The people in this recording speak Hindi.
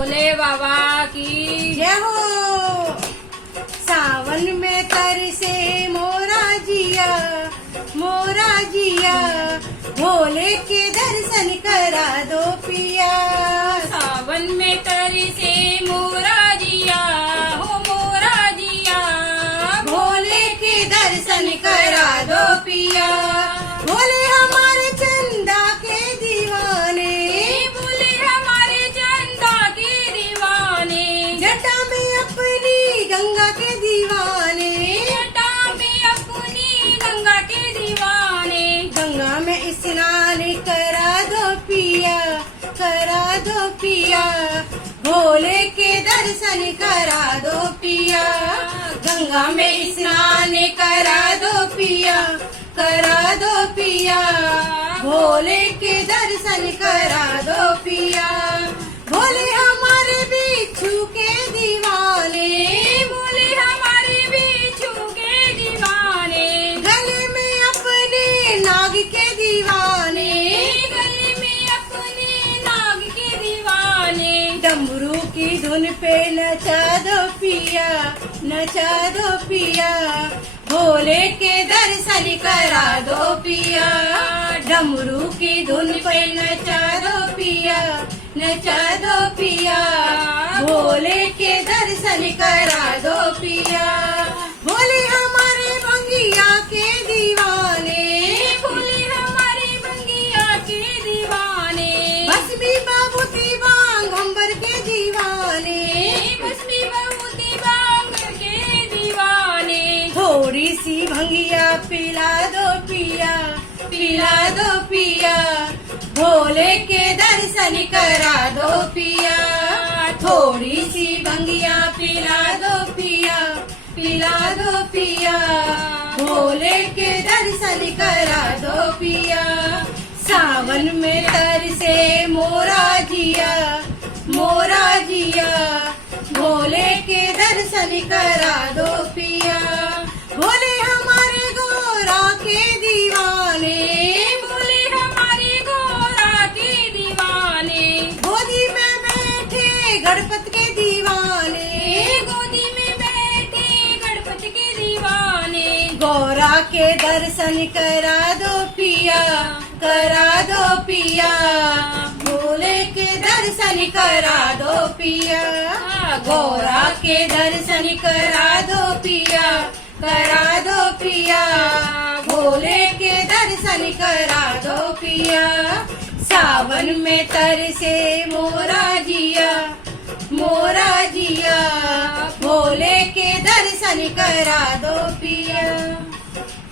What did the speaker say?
भोले बाबा की जय हो। सावन में तरसे मोरा जिया, मोरा जिया, भोले के दर्शन करा दो पिया। सावन में तरसे मोरा जिया, हो मोरा जिया, भोले के दर्शन करा दो पिया। भोले हमारे चंदा के दीवाने, भोले हमारे चंदा के दीवाने, जटा में अपनी गंगा के दीवाने, जटा में अपनी गंगा के दीवाने। गंगा में स्नान करा दो पिया, करा दो पिया। भोले के दर्शन करा दो पिया। गंगा में स्नान करा दो पिया, करा दो पिया। भोले के दर्शन करा दो पिया। भोले हमारे बिच्छू के दीवाने, भोले हमारे बिच्छू के दीवाने, गले में अपने नाग के दीवाने, गले में अपने नाग के दीवाने। डमरू की धुन पे नचा दो पिया, नचा दो पिया। भोले के दर्शन करा दो पिया। डमरू की धुन पे नचा दो पिया, नचा दो पिया। भोले के दर्शन करा दो पिया। भोले हमारे भंगिया के दीवाने, भोले हमारे बंगिया के दीवाने, भस्मी बाबूती बांग अंबर के दीवाने, भस्मी बहूती बांग के दीवाने। थोड़ी सी भंगिया पिला दो पिया, पिला दो पिया। भोले के दर्शन करा दो पिया। थोड़ी सी भंगिया पिला दो पिया, पिला दो पिया। भोले के दर्शन करा दो पिया। सावन में तरसे मोरा जिया, मोरा जिया। भोले के दर्शन करा दो पिया। भोले हमारे गोरा के दीवाने, भोले हमारे गोरा के दीवाने, गोदी में बैठे गणपत के दीवाने, गोदी में बैठे गणपति के दीवाने। गौरा के दर्शन करा दो पिया, करा दो पिया। भोले के दर्शन करा दो पिया। गौरा के दर्शन करा दो पिया, करा दो पिया। भोले के दर्शन करा दो पिया। सावन में तरसे मोरा जिया, मोरा जिया। भोले के दर्शन करा दो पिया।